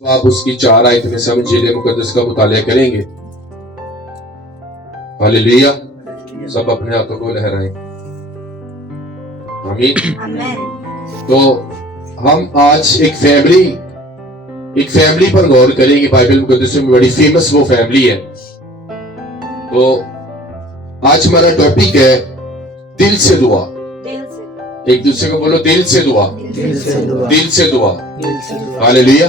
آپ اس کی 4 آیت میں سے ہم انجیل مقدس کا مطالعہ کریں گے. ہاللیلویا. سب اپنے ہاتھوں کو لہرائیں. آمین. تو ہم آج ایک فیملی پر غور کریں گے. بائبل مقدس میں بڑی فیمس وہ فیملی ہے. تو آج ہمارا ٹاپک ہے دل سے دعا. ایک دوسرے کو بولو دل سے دعا. دل سے دعا. ہاللیلویا.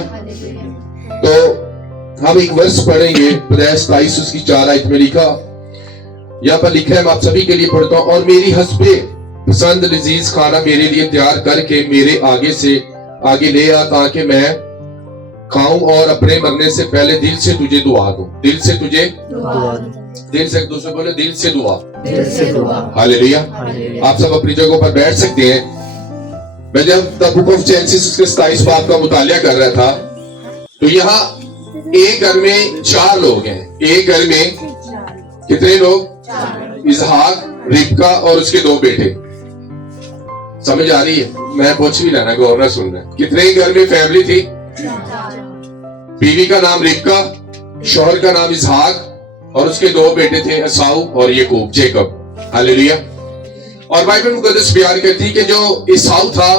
تو ہم ایک ورس پڑھیں گے. 27 اس کی 4 آیت میں لکھا, یہاں پر لکھا ہے, میں آپ سبھی کے لیے پڑھتا ہوں. اور میری حسب پسند لذیذ کھانا میرے لیے تیار کر کے میرے آگے لے آ, تاکہ میں کھاؤں اور اپنے مرنے سے پہلے دل سے تجھے دعا دوں. دل سے تجھے دعا دوں. دل سے ایک دوسرے بولے دل سے دعا. ہاللیلویا. آپ سب اپنی جگہوں پر بیٹھ سکتے ہیں. میں جب دا بک آف جینیسس اس کے 27 باب کا مطالعہ کر رہا تھا, تو یہاں ایک گھر میں 4 لوگ ہیں. ایک گھر میں کتنے لوگ؟ اسحاق, ربکا اور اس کے 2 بیٹے. سمجھ آ رہی ہے؟ میں پوچھ بھی لینا, غور نہ سننا. کتنے گھر میں فیملی تھی؟ بیوی کا نام ربکا, شوہر کا نام اسحاق اور اس کے 2 بیٹے تھے, عیساؤ اور یعقوب, جیکب. ہاللیلویا. اور بائبل مقدس بیان کرتی کہ جو عیساؤ تھا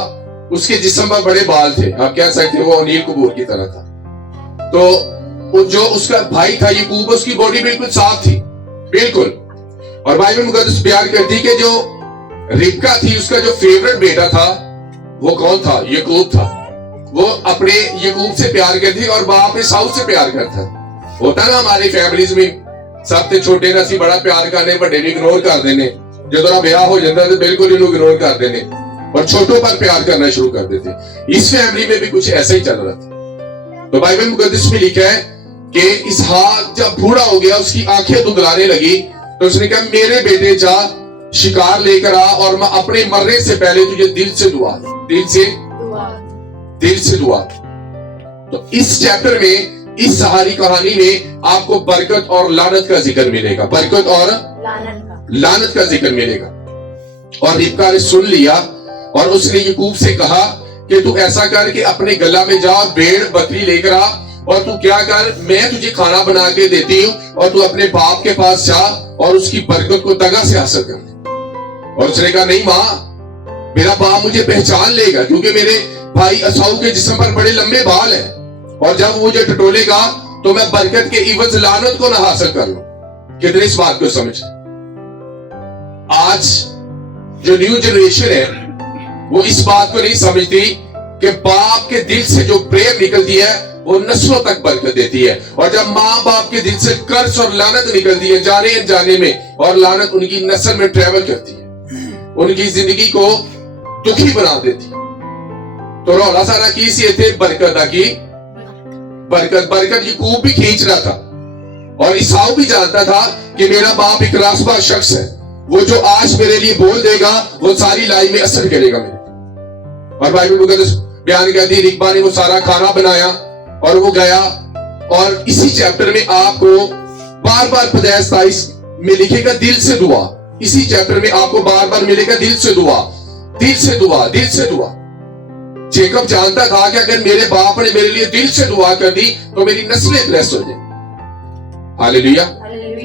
اس کے جسم پر بڑے بال تھے. آپ کہہ سکتے ہیں وہ انیل کپور کی طرح تھا. تو جو اس کا بھائی تھا یعقوب, اس کی باڈی بالکل صاف تھی, بالکل. اور بائبل مقدس بیان کرتی کہ جو ربکا تھی اس کا جو فیورٹ بیٹا تھا وہ کون تھا؟ یعقوب تھا. وہ اپنے یعقوب سے پیار کرتی اور باپ عیساؤ سے پیار کرتا. ہوتا نا ہماری فیملیز میں, سب سے چھوٹے نہ سی بڑا پیار کرنے, بڑے نے اگنور کر دینے. جب تھوڑا بیاہ ہو جاتا ہے تو بالکل انہوں اگنور کر دینے اور چھوٹوں پر پیار کرنا شروع کر دیتے. اس فیملی میں بھی کچھ ایسا ہی چل رہا تھا. تو بائبل مقدس میں لکھا ہے کہ اسحاق جب بوڑھا ہو گیا, اس کی آنکھیں دھندلانے لگی, تو اس نے کہا میرے بیٹے جا شکار لے کر آ اور میں اپنے مرنے سے پہلے تجھے دل سے دعا دوں. دل سے دعا. تو اس چیپٹر میں, اس ساری کہانی میں آپ کو برکت اور لعنت کا ذکر ملے گا. برکت اور لعنت کا ذکر ملے گا. اور ربکا نے سن لیا اور اس نے یعقوب سے کہا کہ تو ایسا کر کہ اپنے گلہ میں جا, بھیڑ بکری لے کر آ, اور تو کیا کر, میں تجھے کھانا بنا کے دیتی ہوں اور تو اپنے باپ کے پاس جا اور اس کی برکت کو تگا سے حاصل کر. اور اس نے کہا نہیں ماں, میرا باپ مجھے پہچان لے گا کیونکہ میرے بھائی عیساؤ کے جسم پر بڑے لمبے بال ہیں, اور جب وہ مجھے ٹٹولے گا تو میں برکت کے عوض لعنت کو نہ حاصل کر لوں. کتنے اس بات کو سمجھ. آج جو نیو جنریشن ہے وہ اس بات کو نہیں سمجھتی کہ باپ کے دل سے جو پریئر نکلتی ہے وہ نسلوں تک برکت دیتی ہے. اور جب ماں باپ کے دل سے قرض اور لعنت نکلتی ہے جانے انجانے میں, اور لعنت ان کی نسل میں ٹریول کرتی ہے, ان کی زندگی کو دکھی بنا دیتی. تو رولا سارا کی سی تھے برکت کی برکت یعقوب بھی کھینچ رہا تھا, اور عیساؤ بھی جانتا تھا کہ میرا باپ ایک راسبا شخص ہے, وہ جو آج میرے لیے بول دے گا وہ ساری لائف میں اثر کرے گا میرے. اور بائبل مقدس بیان کرتی ربکا نے وہ سارا کھانا بنایا اور وہ گیا. اور اسی چیپٹر میں آپ کو بار بار 27 میں لکھے گا دل سے دعا. اسی چیپٹر میں آپ کو بار بار ملے گا دل سے دعا, دل سے دعا, دل سے دعا. جیکب جانتا تھا کہ اگر میرے باپ نے میرے لیے دل سے دعا کر دی تو میری نسلیں بلیس ہو جائیں. ہاللیلویا.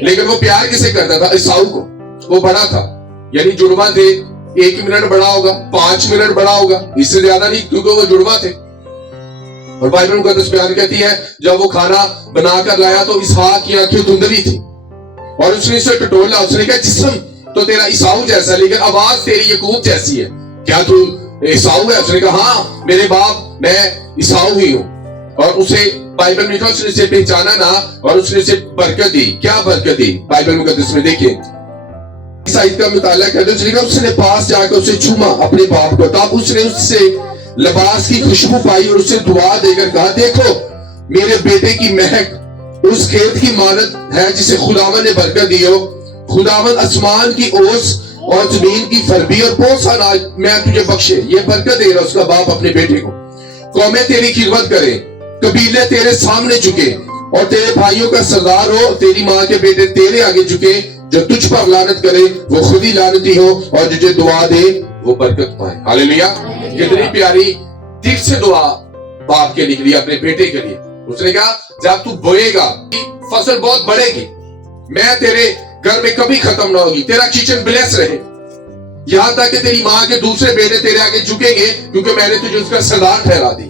لیکن وہ پیار کسے کرتا تھا؟ عیساؤ کو. وہ بڑا تھا, یعنی جڑواں تھے. 1 منٹ بڑا ہوگا, 5 منٹ بڑا ہوگا, اس سے زیادہ نہیں, کیونکہ وہ جڑواں تھے. اور بائبل مقدس بیان کہتی ہے جب وہ کھانا بنا کر لایا تو اسحاق کی آنکھیں دھندلی تھی, اور اس نے اسے ٹٹولا. اس نے کہا جسم تو تیرا عیساؤ جیسا ہے لیکن آواز تیری یعقوب جیسی ہے, کیا تو عیساؤ ہے؟ اس نے کہا ہاں میرے باپ میں عیساؤ ہی ہوں. اور اسے بائبل میں اس نے اسے پہچانا نہ, اور اس نے اسے برکت دی. کیا برکت دی؟ بائبل مقدس میں دیکھیں اس آیت کا مطالعہ کرتے اس نے کہا اس نے پاس جا کر اسے چوما اپنے باپ کو, تب اس نے اس سے لباس کی خوشبو پائی اور اسے دعا دے کر کہا دیکھو میرے بیٹے کی مہک اس کھیت کی مانند ہے جسے خداوند نے برکت دی ہو. خداوند آسمان کی اوس اور زمین کی فربی اور بہت سا اناج میں تجھے بخشے. یہ برکت دے رہا اس کا باپ اپنے بیٹے کو. قومیں تیری خدمت کریں, قبیلے تیرے سامنے جھکے, اور تیرے بھائیوں کا سردار ہو. تیری ماں کے بیٹے تیرے آگے جھکے, جو تجھ پر لعنت کرے وہ خود ہی لعنتی ہو, اور جو دعا دے وہ برکت پائے. ہاللیلویا. کتنی پیاری دل سے دعا باپ کے نکلی اپنے بیٹے کے لیے. اس نے کہا جب تو بوئے گا فصل بہت بڑھے گی, میں تیرے گھر میں کبھی ختم نہ ہوگی, تیرا کچن بلیس رہے, یہاں تک کہ تیری ماں کے دوسرے بیٹے تیرے آگے جھکیں گے کیونکہ میں نے تجھے اس کا سردار ٹھہرا دی,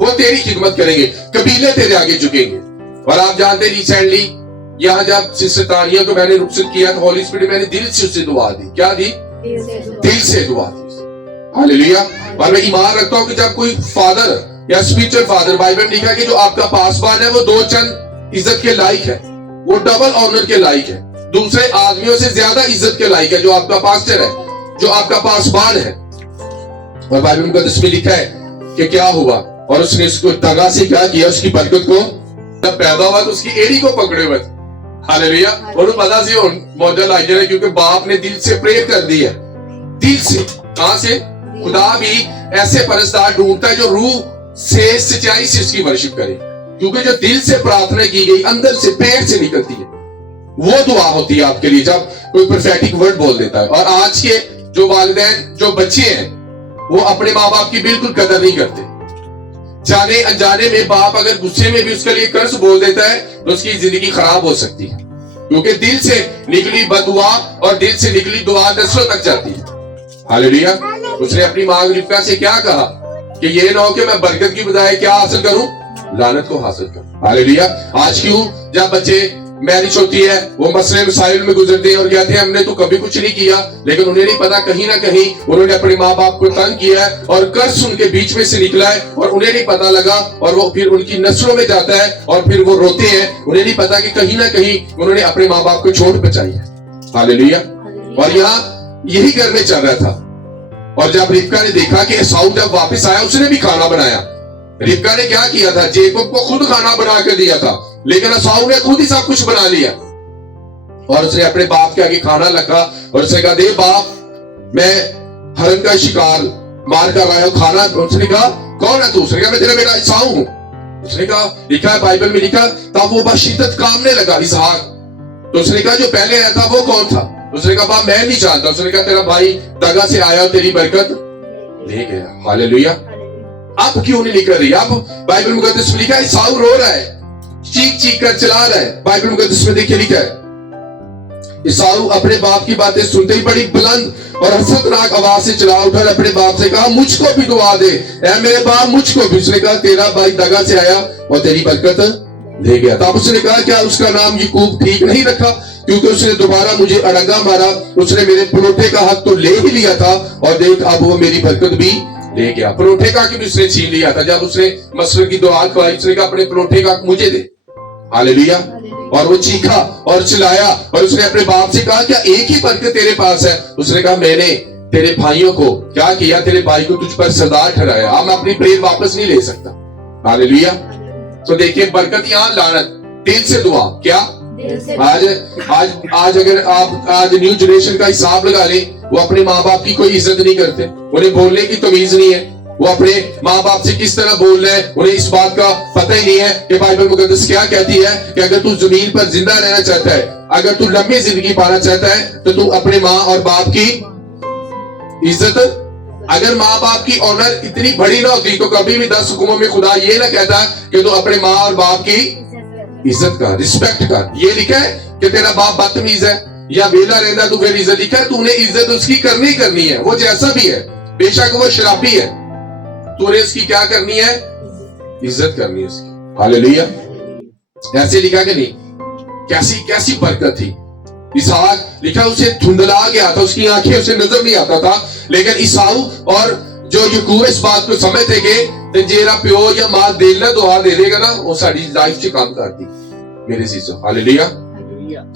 وہ تیری خدمت کریں گے, قبیلے تیرے آگے جھکیں گے. اور آپ جانتے ریسینٹلی یہاں جب سسٹر تانیہ کو میں نے رخصت کیا تو ہولی اسپرٹ میں نے دل سے اسے دعا دی. کیا دی؟ دل سے دعا دی. ہاللیلویا. اور میں ایمان رکھتا ہوں کہ جب کوئی فادر یا اسپرچل فادر, بائبل میں لکھا کہ جو آپ کا پاسبان ہے وہ دو چند عزت کے لائق ہے, وہ ڈبل آنر کے لائق ہے, دوسرے آدمیوں سے زیادہ عزت کے لائق ہے جو آپ کا پاسٹر ہے, جو آپ کا پاسبان ہے. اور بائبل مقدس میں لکھا ہے کہ کیا ہوا, اور اس نے اس کو دغا سے کیا کیا, اس کی برکت کو جب پیدا ہوا تو اس کی ایڑی کو پکڑے ہوئے تھے. ہاللیلویا. اور پتا سی موجہ لائجر ہے کیونکہ باپ نے دل سے پریئر کر دی ہے, دل سے. کہاں سے؟ خدا بھی ایسے پرستار ڈھونڈتا ہے جو روح سے سچائی سے اس کی ورشپ کرے, کیونکہ جو دل سے پرارتھنا کی گئی اندر سے پیٹ سے نکلتی ہے وہ دعا ہوتی ہے آپ کے لیے جب کوئی پروفیٹک ورڈ بول دیتا ہے. اور آج کے جو والدین جو بچے ہیں وہ اپنے ماں باپ کی بالکل قدر نہیں کرتے. جانے انجانے میں باپ اگر غصے میں بھی اس کے لیے قرض بول دیتا ہے تو اس کی زندگی خراب ہو سکتی ہے, کیونکہ دل سے نکلی بدعا اور دل سے نکلی دعا نسلوں تک جاتی ہے. ہاللیلویا. اس نے اپنی ماں ربکا سے کیا کہا کہ یہ نہ ہو کہ میں برکت کی بجائے کیا حاصل کروں, لعنت کو حاصل کروں. ہاللیلویا. آج کیوں جب بچے میرج ہوتی ہے وہ مسئلے مسائل میں گزرتے ہیں اور کہتے ہیں ہم نے تو کبھی کچھ نہیں کیا, لیکن انہیں نہیں پتا کہیں نہ کہیں انہوں نے اپنے ماں باپ کو تنگ کیا ہے اور قرض ان کے بیچ میں سے نکلا ہے اور انہیں نہیں پتا لگا, اور وہ پھر ان کی نسلوں میں جاتا ہے اور پھر وہ روتے ہیں, انہیں نہیں پتا کہ کہیں نہ کہیں انہوں نے اپنے ماں باپ کو چھوٹ بچائی ہے. ہاللیلویا. اور یہاں یہی گھر میں چل رہا تھا. اور جب ربکا نے دیکھا کہ عیساؤ جب واپس آیا اس نے بھی کھانا بنایا, ربکا نے کیا کیا تھا, جیکب کو خود کھانا بنا کے دیا تھا, لیکن عیساؤ نے خود ہی سب کچھ بنا لیا. اور اس نے اپنے باپ کے آگے کھانا رکھا اور اس نے کہا دے باپ میں ہرن کا شکار مار کر رہا ہوں کھانا. اس نے کہا کون ہے تو؟ اس نے کہا میں تیرا بیٹا عیساؤ ہوں. اس نے کہا لکھا ہے بائبل میں لکھا تب وہ بشدت کامنے لگا اسحاق. تو اس نے کہا جو پہلے آیا تھا وہ کون تھا؟ اس نے کہا باپ میں نہیں جانتا. اس نے کہا تیرا بھائی دغا سے آیا اور تیری برکت لے گیا. ہاللیلویا. اب کیوں نہیں نکل رہی؟ اب بائبل مقدس میں لکھا ہے عیساؤ رو رہا ہے, چیخ چیخ کر چلا رہا ہے. بائبل مقدس میں دیکھیں لکھا ہے عیساؤ اپنے باپ کی باتیں سنتے ہی بڑی بلند اور حسرتناک آواز سے چلا اٹھا اور اپنے باپ سے کہا مجھ کو بھی دعا دے, اے میرے باپ مجھ کو بھی. اس نے کہا تیرا بھائی دغا سے آیا اور تیری برکت لے گیا. تب اس نے کہا کیا اس کا نام یعقوب ٹھیک نہیں رکھا, کیونکہ اس نے دوبارہ مجھے اڑنگا مارا. اس نے میرے پلوٹے کا حق تو لے ہی لیا تھا اور دیکھ اب وہ میری برکت بھی لے گیا. پلوٹے کا حق بھی اس نے چھین لیا تھا. جب اس نے مسر کی دعا کھوائی اس نے کہا اپنے پلوٹے کا حق مجھے دے. ہاللیلویا. اور وہ چیخا اور چلایا اور اس نے اپنے باپ سے کہا کیا ایک ہی برکت تیرے پاس ہے؟ اس نے کہا میں نے تیرے بھائیوں کو کیا کیا, تیرے بھائی کو تجھ پر سردار ٹھہرایا. اب میں اپنی پریئر واپس نہیں لے سکتا. ہاللیلویا. تو دیکھیں برکت یہاں لعنت, دل سے دعا. کیا آج اگر آپ آج نیو جنریشن کا حساب لگا لیں وہ اپنے ماں باپ کی کوئی عزت نہیں کرتے, انہیں بولنے کی تمیز نہیں ہے, وہ اپنے ماں باپ سے کس طرح بول رہے ہیں انہیں اس بات کا پتہ ہی نہیں ہے کہ بائبل مقدس کیا کہتی ہے کہ اگر تو زمین پر زندہ رہنا چاہتا ہے, اگر تو لمبی زندگی پانا چاہتا ہے تو تو اپنے ماں اور باپ کی عزت, اگر ماں باپ کی آنر اتنی بڑی نہ ہوتی تو کبھی بھی 10 حکموں میں خدا یہ نہ کہتا کہ تو اپنے ماں اور باپ کی عزت کر, رسپیکٹ کر. یہ لکھا ہے کہ تیرا باپ بدتمیز ہے یا ویلا رہتا تو پھر عزت, لکھا ہے تو نے عزت اس کی کرنی ہے, وہ جیسا بھی ہے, بے شک وہ شرابی ہے, تو نے اس کی کیا کرنی ہے؟ عزت کرنی ہے اس کی. ہاللیلویا. ایسے لکھا کہ نہیں؟ کیسی برکت تھی. اسحاق لکھا اسے دھندلا گیا تھا, اس کی آنکھیں اسے نظر نہیں آتا تھا, لیکن عیساؤ اور جو یعقوب اس بات کو سمجھتے کہ جیرا پیو یا ماں دینا دعا دے دے گا نا وہ ساری لائف چ کام کرتی. میرے سیسو ہاللیلویا.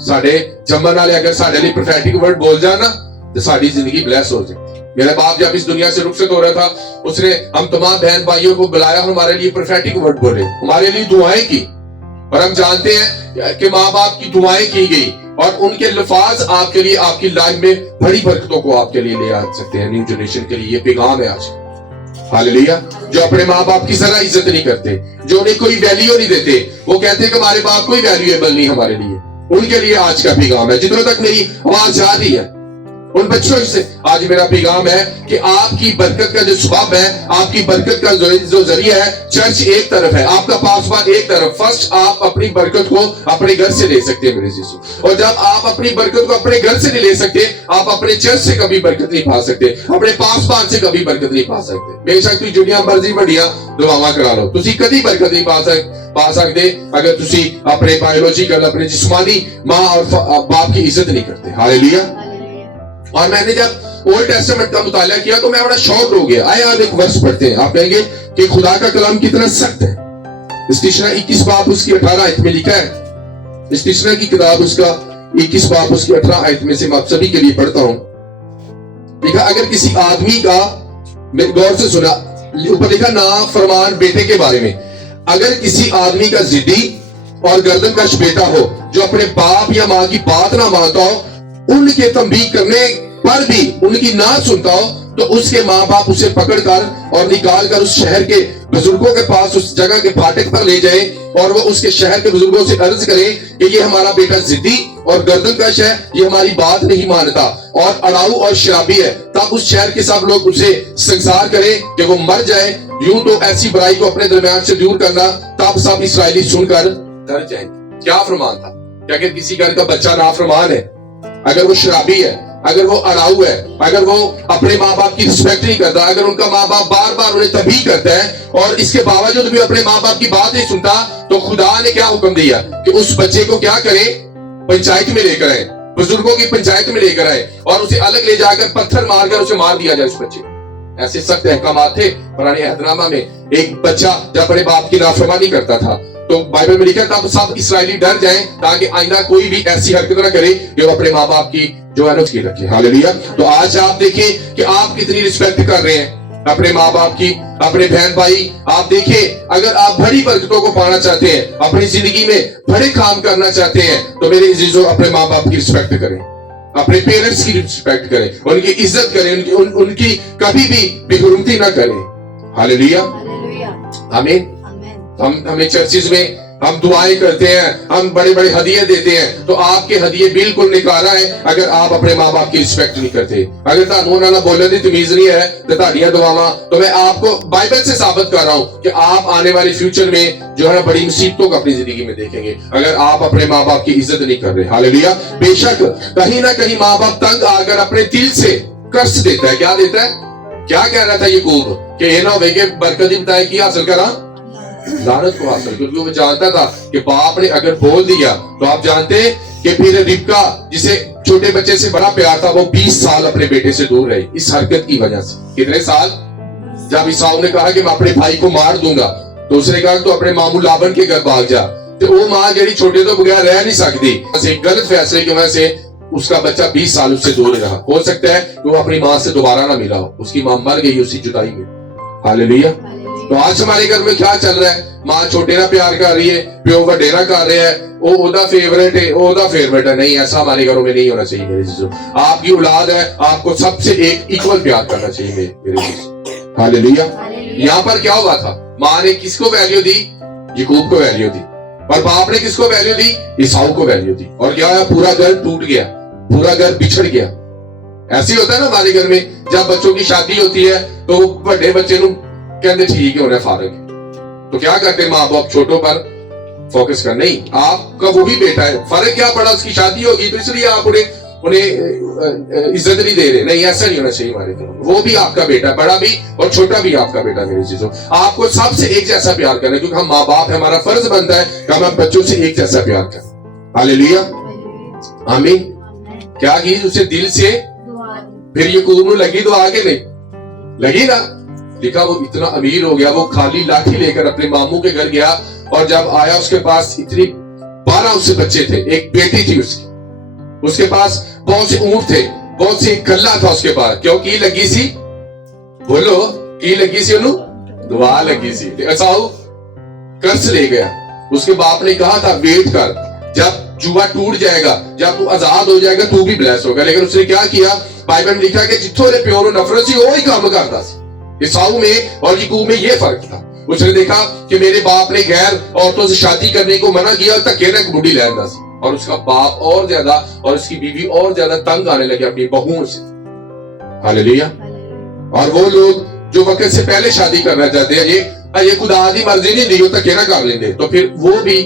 ساڈے جمن والے اگر ساڈے لیے پروفیٹک ورڈ بول جان نا تو ساری زندگی بلیس ہو جائے. میرا باپ جب اس دنیا سے رخصت ہو رہا تھا اس نے ہم تمام بہن بھائیوں کو بلایا اور ہمارے لیے پروفیٹک ورڈ بولے, ہمارے لیے دعائیں کی. اور ہم جانتے ہیں کہ ماں باپ کی دعائیں کی گئی اور ان کے الفاظ آپ کے لیے آپ کی لائف میں بڑی برکتوں کو آپ کے لیے لے آ سکتے ہیں. نیو جنریشن کے لیے یہ پیغام ہے آج. ہاللیلویا. جو اپنے ماں باپ کی ذرا عزت نہیں کرتے, جو انہیں کوئی ویلیو نہیں دیتے, وہ کہتے ہیں کہ ہمارے باپ کوئی ویلیویبل نہیں ہمارے لیے, ان کے لیے آج کا پیغام ہے. جتنے تک میری آواز جا رہی ہے ان بچوں سے آج میرا پیغام ہے کہ آپ کی برکت کا جو سبب ہے, آپ کی برکت کا جو ذریعہ ہے, چرچ ایک طرف ہے, آپ کا پاسبان ایک طرف. فرسٹ آپ اپنی برکت کو اپنے گھر سے لے سکتے ہیں میرے عزیزو, اور جب آپ اپنی برکت کو اپنے گھر سے نہیں لے سکتے, آپ اپنے چرچ سے کبھی برکت نہیں پا سکتے, اپنے پاسبان سے کبھی برکت نہیں پا سکتے. بے شک تھی جنیا مرضی بڑھیا دعاواں کرا لو, تسی کبھی برکت نہیں پا سکتے اگر تسی اپنے بایولوجیکل, اپنے جسمانی ماں اور باپ کی عزت نہیں کرتے. ہاللیلویہ. اور میں نے جب اولڈ ٹیسٹمنٹ کا مطالعہ کیا تو میں بڑا شوق ہو گیا. آئے آپ ایک ورس پڑھتے ہیں, آپ کہیں گے کہ خدا کا کلام کتنا سخت ہے. استثنا 21 باب اس کی 18 آیت میں لکھا ہے. استثنا کی کتاب اس کا 21 باب اس کی 18 آیت میں سے میں آپ سبھی کے لیے پڑھتا ہوں. لکھا اگر کسی آدمی کا, غور سے سنا, اوپر لکھا نافرمان بیٹے کے بارے میں, اگر کسی آدمی کا ضدی اور گردن کش بیٹا ہو جو اپنے باپ یا ماں کی بات نہ مانتا ہو, ان کے تنبیہ کرنے پر بھی ان کی نہ سنتا ہو, تو اس کے ماں باپ اسے پکڑ کر اور نکال کر اس شہر کے بزرگوں کے پاس اس جگہ کے پھاٹک پر لے جائیں, اور وہ اس کے شہر کے بزرگوں سے عرض کریں کہ یہ ہمارا بیٹا ضدی اور گردن کش ہے, یہ ہماری بات نہیں مانتا اور اڑاؤ اور شرابی ہے. تب اس شہر کے سب لوگ اسے سنسار کریں کہ وہ مر جائے. یوں تو ایسی برائی کو اپنے درمیان سے دور کرنا. تب سب اسرائیلی سن کر ڈر جائیں. کیا فرمان تھا کہ اگر کسی گھر کا بچہ نافرمان ہے, اگر وہ شرابی ہے, اگر وہ اڑاؤ ہے, اگر وہ اپنے ماں باپ کی رسپیکٹ نہیں کرتا, اگر ان کا ماں باپ بار بار انہیں تنبیہ کرتا ہے اور اس کے باوجود بھی اپنے ماں باپ کی بات نہیں سنتا, تو خدا نے کیا حکم دیا کہ اس بچے کو کیا کریں, پنچایت میں لے کر آئے, بزرگوں کی پنچایت میں لے کر آئے اور اسے الگ لے جا کر پتھر مار کر اسے مار دیا جائے اس بچے. ایسے سخت احکامات تھے پرانے عہد نامہ میں. ایک بچہ جب اپنے باپ کی نافرمانی کرتا تھا تو بائبل میں لکھا تھا سب اسرائیلی ڈر جائیں تاکہ آئندہ کوئی بھی ایسی حرکت نہ کرے کہ وہ اپنے ماں باپ کی جو ہے نا اس کی رکھے. ہاللیلویہ. تو آج آپ دیکھیں کہ آپ کتنی رسپیکٹ کر رہے ہیں اپنے ماں باپ کی, اپنے بہن بھائی. آپ دیکھیں اگر آپ بڑی برکتوں کو پانا چاہتے ہیں, اپنی زندگی میں بڑے کام کرنا چاہتے ہیں, تو میرے عزیزو اپنے ماں باپ کی رسپیکٹ کریں, اپنے پیرنٹس کی رسپیکٹ کریں, ان کی عزت کریں, ان کی کبھی بھی بے حرمتی نہ کریں. ہاللیلویہ. آمین. ہمیں چرچز میں ہم دعائیں کرتے ہیں, ہم بڑے بڑے ہدیے دیتے ہیں, تو آپ کے ہدیے بالکل نکارا ہے اگر آپ اپنے ماں باپ کی رسپیکٹ نہیں کرتے. اگر تانوں نہ بولنے دی تمیز نہیں ہے تو تہاڈیاں دعاواں, تو میں آپ کو بائبل سے ثابت کر رہا ہوں کہ آپ آنے والے فیوچر میں جو ہے بڑی مصیبتوں کو اپنی زندگی میں دیکھیں گے اگر آپ اپنے ماں باپ کی عزت نہیں کر رہے. ہاللیلویہ. بے شک کہیں نہ کہیں ماں باپ تنگ آ کر اپنے دل سے قرض دیتا ہے. کیا دیتا ہے؟ کیا کہہ رہا تھا یعقوب کہ یہ نہ ہوئے کہ برکت ہی بتائے کی حاصل کرا, لعنت کو حاصل, کیونکہ وہ جانتا تھا کہ باپ نے اگر بول دیا تو آپ جانتے ہیں کہ پھر ربکا جسے چھوٹے بچے سے بڑا پیار تھا وہ 20 سال اپنے بیٹے سے دور رہی اس حرکت کی وجہ سے. کتنے سال؟ جب عیساؤ نے کہا کہ میں اپنے بھائی کو مار دوں گا تو اس نے کہا تو اپنے ماموں لابن کے گھر بھاگ جا, تو وہ ماں جڑی چھوٹے تو بغیر رہ نہیں سکتی, غلط فیصلے کی وجہ سے اس کا بچہ 20 سال اس سے دور رہا. ہو سکتا ہے کہ وہ اپنی ماں سے دوبارہ نہ ملا ہو, اس کی ماں مر گئی اسی جدائی میں. ہاللیلویہ. تو آج ہمارے گھر میں کیا چل رہا ہے, ماں چھوٹے نہ پیار کر رہی ہے, پیو بڑے نہ کر رہے ہیں, وہ دا فیورٹ ہے, وہ دا فیورٹ ہے. نہیں, ایسا ہمارے گھروں میں نہیں ہونا چاہیے میرے عزیزو. آپ کی اولاد ہے, آپ کو سب سے ایک ایکول پیار کرنا چاہیے میرے عزیزو. ہاللیلویہ. یہاں پر کیا ہوا تھا, ماں نے کس کو ویلیو دی؟ یعقوب کو ویلیو دی, اور باپ نے کس کو ویلیو دی؟ عیساؤ کو ویلیو دی. اور کیا ہوا, پورا گھر ٹوٹ گیا, پورا گھر بچھڑ گیا. ایسے ہوتا ہے نا ہمارے گھر میں, جب بچوں کی شادی ہوتی ہے تو بڑے بچے نو کہتے ٹھیک ہے انہیں فارغ, تو کیا کرتے ماں باپ چھوٹوں پر فوکس کر, نہیں آپ کا وہی بیٹا ہے, فرق کیا پڑا, اس کی شادی ہوگی تو اس لیے آپ انہیں عزت نہیں دے رہے. نہیں, ایسا نہیں ہونا چاہیے ہمارے گھر. وہ بھی آپ کا بیٹا ہے, بڑا بھی اور چھوٹا بھی آپ کا بیٹا. میرے چیزوں آپ کو سب سے ایک جیسا پیار کرنا, کیونکہ ہم ماں باپ ہیں, ہمارا فرض بنتا ہے کہ ہم بچوں سے ایک جیسا پیار کریں. ہاللیلویہ. آمین. کیا کی اسے دل سے, پھر یعقوب نو لگی دعا کے نہیں لگی نا, لکھا وہ اتنا امیر ہو گیا, وہ خالی لاٹھی لے کر اپنے ماموں کے گھر گیا, اور جب آیا اس کے پاس اتنی 12 اس سے بچے تھے, ایک بیٹی تھی اس کے پاس بہت سے اونٹ تھے, بہت سی گلا تھا اس کے پاس. کیوں کی لگی سی؟ بولو کی لگی سی, انہوں دعا لگی سی. ایساؤ قرض لے گیا. اس کے باپ نے کہا تھا ویٹ کر, جب جوا ٹوٹ جائے گا, جب تو آزاد ہو جائے گا تو بھی بلیس ہوگا. لیکن اس نے کیا کیا, بائبل میں لکھا کہ جتھوں نے پیو نو نفرت سی وہی کام کرتا سی. عیساؤ میں اور یعقوب میں یہ فرق تھا. اس نے دیکھا کہ میرے باپ نے غیر عورتوں سے شادی کرنے کو منع کیا, تک کہنا ایک بڈھی لہندا سی, اور اس کا باپ اور زیادہ اور اس کی بیوی اور زیادہ تنگ آنے لگے اپنی بہوؤں سے. ہاللیلویا. اور وہ لوگ جو وقت سے پہلے شادی کرنا چاہتے ہیں یہ خدا کی مرضی نہیں دی ہوتا کہنا کر لیں گے, تو پھر وہ بھی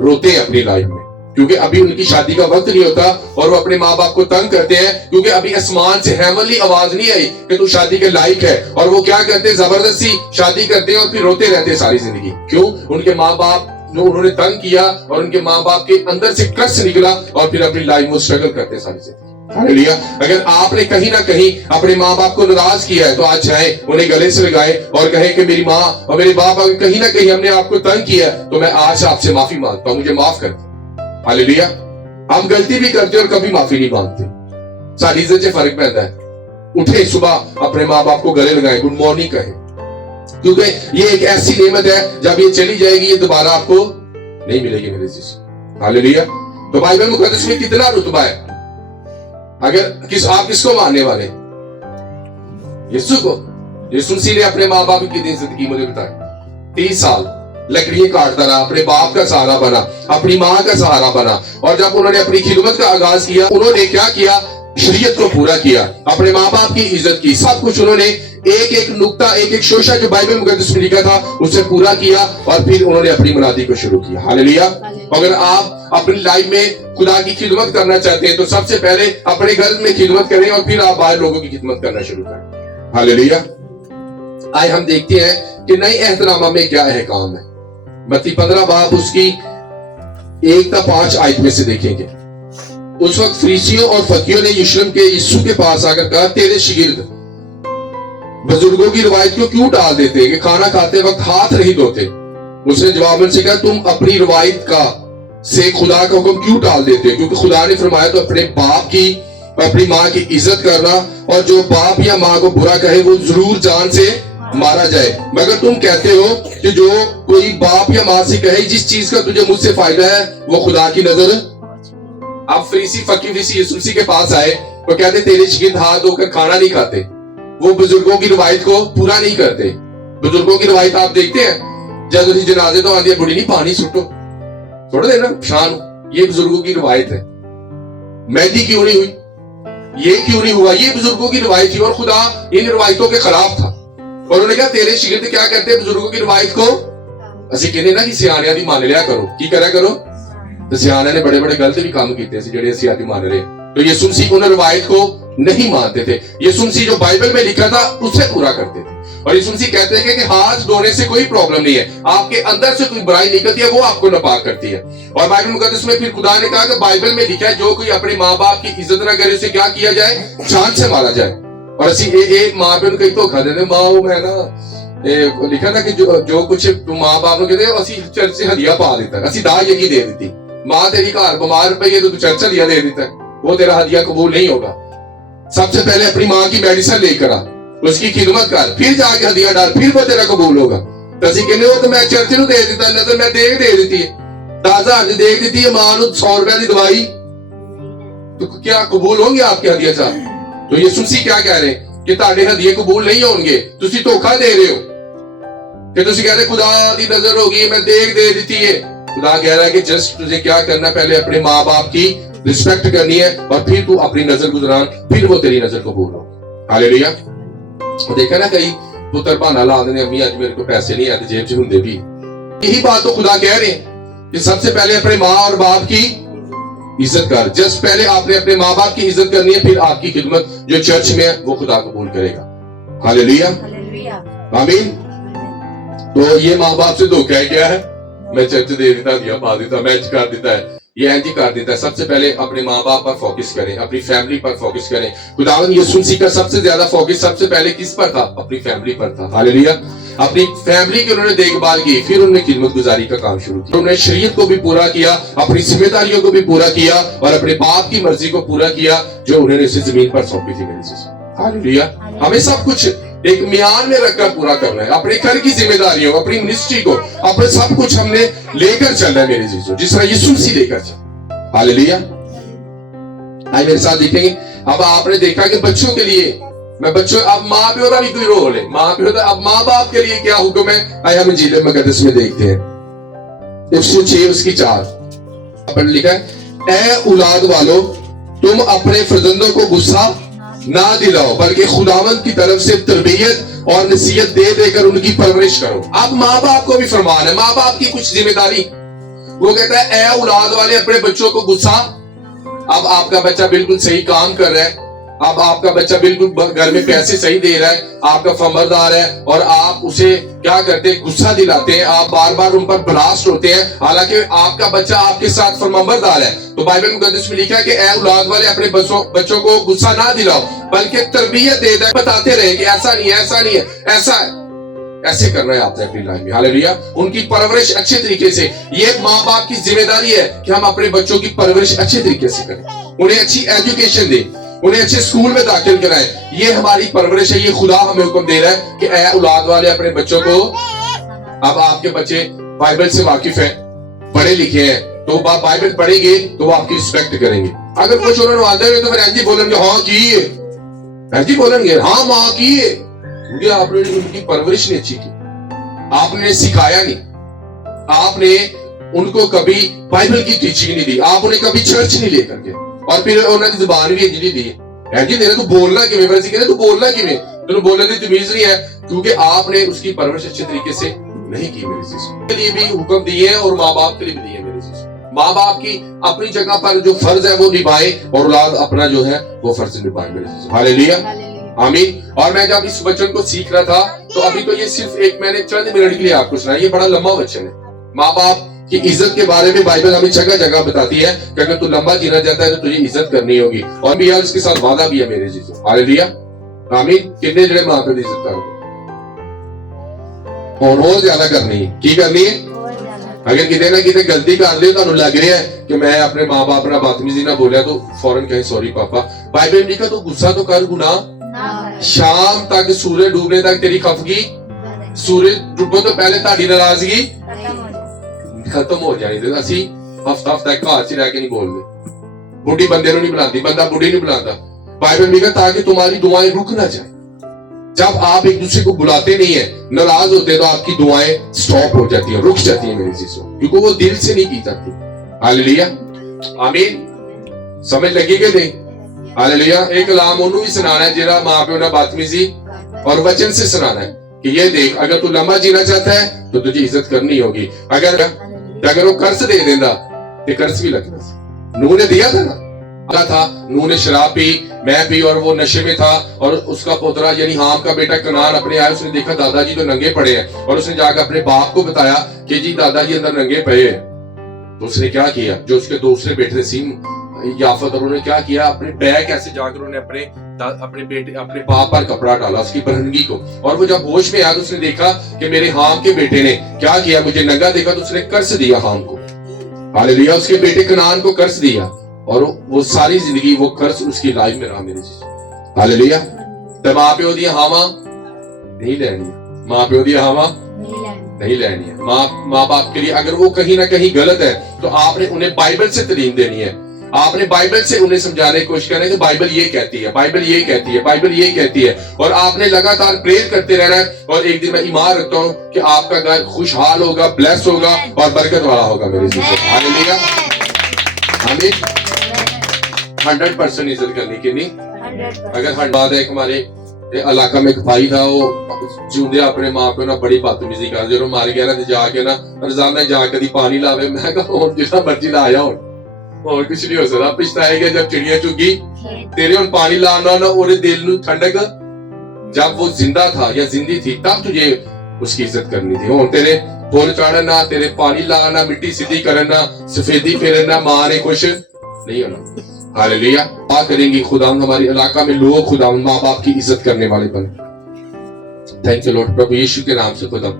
روتے ہیں اپنی لائف میں, کیونکہ ابھی ان کی شادی کا وقت نہیں ہوتا اور وہ اپنے ماں باپ کو تنگ کرتے ہیں, کیونکہ ابھی آسمان سے ہیونلی آواز نہیں آئی کہ تو شادی کے لائق ہے. اور وہ کیا کرتے ہیں, زبردستی شادی کرتے ہیں اور پھر روتے رہتے ہیں ساری زندگی. کیوں؟ ان کے ماں باپ جو انہوں نے تنگ کیا اور ان کے ماں باپ کے اندر سے کس نکلا اور پھر اپنی لائف میں اسٹرگل کرتے ہیں ساری زندگی. ہاللیلویا. اگر آپ نے کہیں نہ کہیں اپنے ماں باپ کو ناراض کیا ہے تو آج جائیں انہیں گلے سے لگائیں اور کہیں کہ میری ماں اور میرے باپ اگر کہیں نہ کہیں ہم نے آپ کو تنگ کیا ہے تو میں آج آپ سے معافی مانگتا ہوں, مجھے معاف کر دیں. ہاللیلویا. ہم غلطی بھی کرتے اور کبھی معافی نہیں مانگتے, ساری عزت سے فرق پڑتا ہے. اٹھے صبح اپنے ماں باپ کو گلے لگائیں, گڈ مارننگ کہیں, کیونکہ یہ ایک ایسی نعمت ہے جب یہ چلی جائے گی یہ دوبارہ آپ کو نہیں ملے گی میرے جیسے. ہاللیلویا. تو بائبل مقدس میں کتنا رتبہ ہے. اگر آپ کس کو ماننے والے, یسوع کو. یسوع مسیح نے اپنے ماں باپ کی کتنی عزت کی مجھے بتائیں. 30 سال لکڑیاں کاٹتا رہا, اپنے باپ کا سہارا بنا, اپنی ماں کا سہارا بنا, اور جب انہوں نے اپنی خدمت کا آغاز کیا انہوں نے کیا کیا, شریعت کو پورا کیا, اپنے ماں باپ کی عزت کی, سب کچھ انہوں نے ایک ایک نقطہ ایک ایک شوشہ جو بائبل مقدس میں لکھا تھا اسے پورا کیا اور پھر انہوں نے اپنی منادی کو شروع کیا. ہاللیلویا. اگر آپ اپنی لائف میں خدا کی خدمت کرنا چاہتے ہیں تو سب سے پہلے اپنے گھر میں خدمت کریں اور پھر آپ باہر لوگوں کی خدمت کرنا شروع کریں. ہاللیلویا. آئے ہم دیکھتے ہیں کہ نئے عہد نامہ میں کیا احکام ہے. متی 15 باب اس کی 1 تا 5 آیت میں سے دیکھیں گے. اس وقت فریسیوں اور فقیوں نے یشوع کے یسوع کے پاس آ کر کہا, تیرے شاگرد بزرگوں کی روایت کو کیوں ٹال دیتے کہ کھانا کھاتے وقت ہاتھ نہیں دھوتے. اس نے جواب ان سے کہا, تم اپنی روایت کا سے خدا کا حکم کیوں ٹال دیتے, کیونکہ خدا نے فرمایا تو اپنے باپ کی اور اپنی ماں کی عزت کرنا, اور جو باپ یا ماں کو برا کہے وہ ضرور جان سے مارا جائے. مگر تم کہتے ہو کہ جو کوئی باپ یا ماں سے کہے جس چیز کا تجھے مجھ سے فائدہ ہے وہ خدا کی نظر. اب فریسی یسوع مسیح کے پاس آئے, وہ کہتے تیرے شاگرد ہاتھ دھو کر کھانا نہیں کھاتے, وہ بزرگوں کی روایت کو پورا نہیں کرتے. بزرگوں کی روایت آپ دیکھتے ہیں, جب اسی جنازے تو آندھی بڑی نہیں پانی سٹو چھوڑ دینا شان, یہ بزرگوں کی روایت ہے. مہدی کیوں نہیں ہوئی, یہ کیوں نہیں ہوا, یہ بزرگوں کی روایت تھی اور خدا ان روایتوں کے خلاف تھا. اور انہوں نے کہا تیرے شاگرد کیا کہتے ہیں بزرگوں کی روایت کو, اسی کہنے نا کہ سیانیاں دی مان لیا کرو, کی کرا کرو. تو سیانیاں نے بڑے بڑے غلط بھی کام کیتے ہیں جڑے سیاتی مان رہے. تو یسوع مسیح ان روایت کو نہیں مانتے تھے. یسوع مسیح جو بائبل میں لکھا تھا اسے پورا کرتے تھے. اور یسوع مسیح کہتے ہیں کہ ہاتھ دھونے سے کوئی پرابلم نہیں ہے, آپ کے اندر سے کوئی برائی نکلتی ہے وہ آپ کو ناپاک کرتی ہے. اور بائبل مقدس میں پھر خدا نے کہا کہ بائبل میں لکھا ہے جو کوئی اپنے ماں باپ کی عزت نہ کرے اسے کیا کیا جائے, جان سے مارا جائے. اور اسی ایک ماں پہ کئی دھوکھا دیتے, ماں وہ میں نا لکھا نا کہ جو کچھ ماں باپ کہتے ہیں اسی چرچ سے ہدیہ پا دیتا ہے, اسی داج یہی دے دیتی. ماں تیری گھر بیمار پئی ہے تو چرچ ہدیہ دے دیتا ہے, وہ تیرا ہدیہ قبول نہیں ہوگا. سب سے پہلے اپنی ماں کی میڈیسن لے کر آ, اس کی خدمت کر, پھر جا کے ہدیہ ڈال, پھر وہ تیرا قبول ہوگا. تسی کہنے ہو تو میں چرچ نو دے دیتا, نظر میں دیکھ دے دیتی ہے, 10,000 دیکھ دیتی ہے, ماں نو 100 روپے دی دوائی, تو کیا قبول ہوں گے آپ کے ہدیہ صاحب؟ تو یسوع مسیح کیا کہہ رہے ہیں کہ تہاڈے ہدیے قبول نہیں ہون گے, تسی دھوکھا دے رہے ہو. کہ تسی کہہ رہے خدا دی نظر ہوگی میں دیکھ دے دیتی ہے. خدا کہہ رہا ہے کہ جسٹ تجھے کیا کرنا, پہلے اپنے ماں باپ کی رسپیکٹ کرنی ہے اور پھر تو اپنی نظر گزران, پھر وہ تیری نظر قبول ہو. ہاللیلویا. دیکھا نا کئی پتر بہانا لا دینے, امی آج میرے کو پیسے نہیں آتے جیب سے ہوندے بھی. یہی بات تو خدا کہہ رہے ہیں کہ سب سے پہلے اپنے ماں اور باپ کی عزت کر. جسٹ پہلے آپ نے اپنے ماں باپ کی عزت کرنی ہے, پھر آپ کی خدمت جو چرچ میں ہے وہ خدا قبول کرے گا. ہاللیلویا. آمین. تو یہ ماں باپ سے دھوکہ ہے کیا ہے, میں چرچ دے دیتا, دیا پا دیتا, میچ کر دیتا ہے, یہ اینجی کر دیتا ہے. سب سے پہلے اپنے ماں باپ پر فوکس کریں, اپنی فیملی پر فوکس کریں. خداوند یسوع مسیح کا سب سے زیادہ فوکس سب سے پہلے کس پر تھا, اپنی فیملی پر تھا. ہاللیلویا. اپنی فیملی کی انہوں نے دیکھ بھال کی, پھر انہوں نے خدمت گزاری کا کام شروع کیا. انہوں نے شریعت کو بھی پورا کیا, اپنی ذمہ داریوں کو بھی پورا کیا اور اپنے باپ کی مرضی کو پورا کیا جو انہوں نے اسے زمین پر سونپی تھی میرے سے. ہاللیلویا. ہمیں سب کچھ ایک میان میں رکھ کر پورا کرنا ہے, اپنے گھر کی ذمہ داریوں, اپنی منسٹری کو, اپنے سب کچھ ہم نے لے کر چلنا ہے میرے عزیزو, جس طرح یسوع مسیح لے کر چل. ہاللیلویا. آئے میرے ساتھ دیکھیں گے. اب آپ نے دیکھا کہ بچوں کے لیے میں بچوں, اب ماں پیو کا بھی کوئی رول ہے, ماں پیو کا, اب ماں باپ کے لیے کیا حکم ہے, آئے ہم انجیل مقدس میں دیکھتے ہیں. افسوس 6 اس کی 4 پر لکھا ہے اے اولاد والو تم اپنے فرزندوں کو غصہ نہ دلاؤ بلکہ خداوند کی طرف سے تربیت اور نصیحت دے دے کر ان کی پرورش کرو. اب ماں باپ کو بھی فرمان ہے, ماں باپ کی کچھ ذمہ داری. وہ کہتا ہے اے اولاد والے اپنے بچوں کو غصہ. اب آپ کا بچہ بالکل صحیح کام کر رہا ہے, اب آپ کا بچہ بالکل گھر میں پیسے صحیح دے رہا ہے, آپ کا فرمانبردار ہے, اور آپ اسے کیا کرتے ہیں, غصہ دلاتے ہیں, آپ بار بار ان پر براسٹ ہوتے ہیں, حالانکہ آپ کا بچہ آپ کے ساتھ فرمانبردار ہے. تو بائبل مقدس میں لکھا ہے کہ اے اولاد والے اپنے بچوں کو غصہ نہ دلاؤ بلکہ تربیت دے دے, بتاتے رہے کہ ایسا نہیں ہے, ایسا نہیں ہے, ایسا ہے, ایسے کرنا ہے آپ نے اپنی لائف میں. ہاللیلویا. ان کی پرورش اچھے طریقے سے, یہ ماں باپ کی ذمہ داری ہے کہ ہم اپنے بچوں کی پرورش اچھے طریقے سے کریں, انہیں اچھی ایجوکیشن دیں, انہیں اچھے اسکول میں داخل کرائیں. یہ ہماری پرورش ہے, یہ خدا ہمیں حکم دے رہا ہے کہ اے اولاد والے اپنے بچوں کو. اب آپ کے بچے بائبل سے واقف ہیں, پڑھے لکھے ہیں, تو بائبل پڑھیں گے تو وہ آپ کی رسپیکٹ کریں گے. اگر کچھ انہوں نے آتے ہوئے تو پھر ایجی بولیں گے ہاں کی ہے, ایجی بولیں گے ہاں ماں کی ہے, کیونکہ آپ نے ان کی پرورش نہیں اچھی کی, آپ نے سکھایا نہیں, آپ نے ان کو کبھی بائبل کی ٹیچنگ نہیں دی, آپ انہیں کبھی چرچ نہیں لے کر کے, اور پھر انہوں نے زبان بھی انجلی دی ہے جی تیرے تو بولنا کیویں, ویسے کہہ رہے تو بولنا کیویں, تو بولنے کی تمیز نہیں ہے, کیونکہ آپ نے اس کی پرورش اچھے طریقے سے نہیں کی. میرے عزیز کے لیے بھی حکم دیے ہیں اور ماں باپ کے لیے بھی دیے ہیں. میرے عزیز ماں باپ کی اپنی جگہ پر جو فرض ہے وہ نبھائے, اور اولاد اپنا جو ہے وہ فرض نبھائے. میرے عزیز ہاللیلویا آمین. اور میں جب اس وچن کو سیکھ رہا تھا تو ابھی تو یہ صرف ایک میں نے چند منٹ کے لیے آپ کو سنایا, یہ بڑا لمبا وچن ہے. ماں باپ کی عزت کے بارے میں بائبل ہمیں جگہ جگہ بتاتی ہے کہ اگر تو لمبا جینا چاہتا ہے تو تجھے عزت کرنی ہوگی, اور بھی اس کے ساتھ وعدہ بھی ہے. میرے عزیز ہاللیلویا آمین. کتنے جڑے ماں باپ کی عزت کرو اور زیادہ کرنی ہے, کی کرنی ہے. اگر کتے نہ کتے غلطی کر لے تو لگ رہا ہے کہ میں اپنے ماں باپ نہ بدتمیزی نہ بولیا تو فوراً کہیں سوری پاپا. بائبل میں لکھا تو غصہ تو کر, گناہ شام تک سورج ڈوبنے تک تیری خفگی, سورج ڈوبنے تو پہلے تہاڈی ناراضگی ختم ہو جانی. تے اسی ہفتہ ہفتہ گھر چ رہ کے نہیں بولدے, بڈھی بندے نو نہیں بلاندی, بندہ بڈھی نہیں بلاندا. بائبل میں لکھا تاکہ تمہاری دعائیں رک نہ جائیں. جب آپ ایک دوسرے کو بلاتے نہیں ہیں, ناراض ہوتے تو آپ کی دعائیں سٹاپ ہو جاتی ہیں, رک جاتی ہیں. میری چیزوں کیونکہ وہ دل سے نہیں کی جاتی. ہاللیلویا آمین. سمجھ لگی کہ نہیں. ہاللیلویا. ایک کلام انہوں بھی سنانا ہے جہاں ماں پیو نہ بدتمیزی اور وچن سے سنانا ہے کہ یہ دیکھ, اگر تو لمبا جینا چاہتا ہے تو تجھے عزت کرنی ہوگی. اگر وہ قرض دے دینا تو قرض بھی لگنا. نوح نے دیا تھا نا, تھا نوح نے شراب پی, میں پی, اور وہ نشے میں تھا, اور اس کا پوترا یعنی حام کا بیٹا کنعان اپنے آیا, اس نے دیکھا دادا جی تو ننگے پڑے ہیں, اور اس نے جا کے اپنے باپ کو بتایا کہ جی دادا جی اندر ننگے پڑے ہیں. تو اس نے کیا کیا, جو اس کے دوسرے بیٹے سیم یافت, اور انہوں نے کیا کیا, اپنے بیگ ایسے جا کر انہوں نے اپنے بیٹے اپنے باپ پر کپڑا ڈالا, اس کی برہنگی کو, اور وہ جب ہوش میں آیا تو اس نے دیکھا کہ میرے حام کے بیٹے نے کیا کیا, مجھے ننگا دیکھا تو اس نے قرض دیا حام کو. ہاللیلویا. اس کے بیٹے کنعان کو قرض دیا, اور وہ ساری زندگی وہ قرض اس کی لائف میں رہا. میرے چیز ہاللیلویا. تے ماں پیو دی ہاواں نہیں لینی, ماں پیو دی ہاواں نہیں لینی ہے. ماں باپ کے لیے اگر وہ کہیں نہ کہیں غلط ہے تو آپ نے انہیں بائبل سے تعلیم دینی ہے, آپ نے بائبل سے انہیں سمجھانے کی کوشش کریں کہ بائبل یہ کہتی ہے, بائبل یہ کہتی ہے, بائبل یہ کہتی ہے, اور آپ نے لگاتار پریئر کرتے رہنا ہے. اور ایک دن میں ایمان رکھتا ہوں کہ آپ کا گھر خوشحال ہوگا, بلیس ہوگا اور برکت والا ہوگا. میرے عزیز ہاللیلویا آمین. 100% عزت کرنے کی نہیں. اگر ہر بات ہے ایک ہمارے علاقہ میں ایک بھائی تھا, وہ جوندے اپنے ماں پہ نا بڑی بدتمیزی کر دے, اور مار گیا نا جا کے نا روزانہ جا کے پانی لاوے. میں کہا اور جتنا مرضی لایا اور کچھ نہیں ہو سکتا. پچھتائے گا جب چڑیاں چگی تیرے ہن پانی لانا نا, اور دل نو ٹھنڈک, جب وہ زندہ تھا یا زندی تھی تب تجھے اس کی عزت کرنی تھی. ہن تیرے پھول چاڑنا, تیرے پانی لانا, مٹی سیدھی کرنا, سفیدی پھیرنا, ماں نے کچھ نہیں ہونا. ہاللیلویا. دعا کریں گی خداوند ہمارے علاقہ میں لوگ خداوند ماں باپ کی عزت کرنے والے بنے. Thank you Lord. پربھو یشو کے نام سے خدا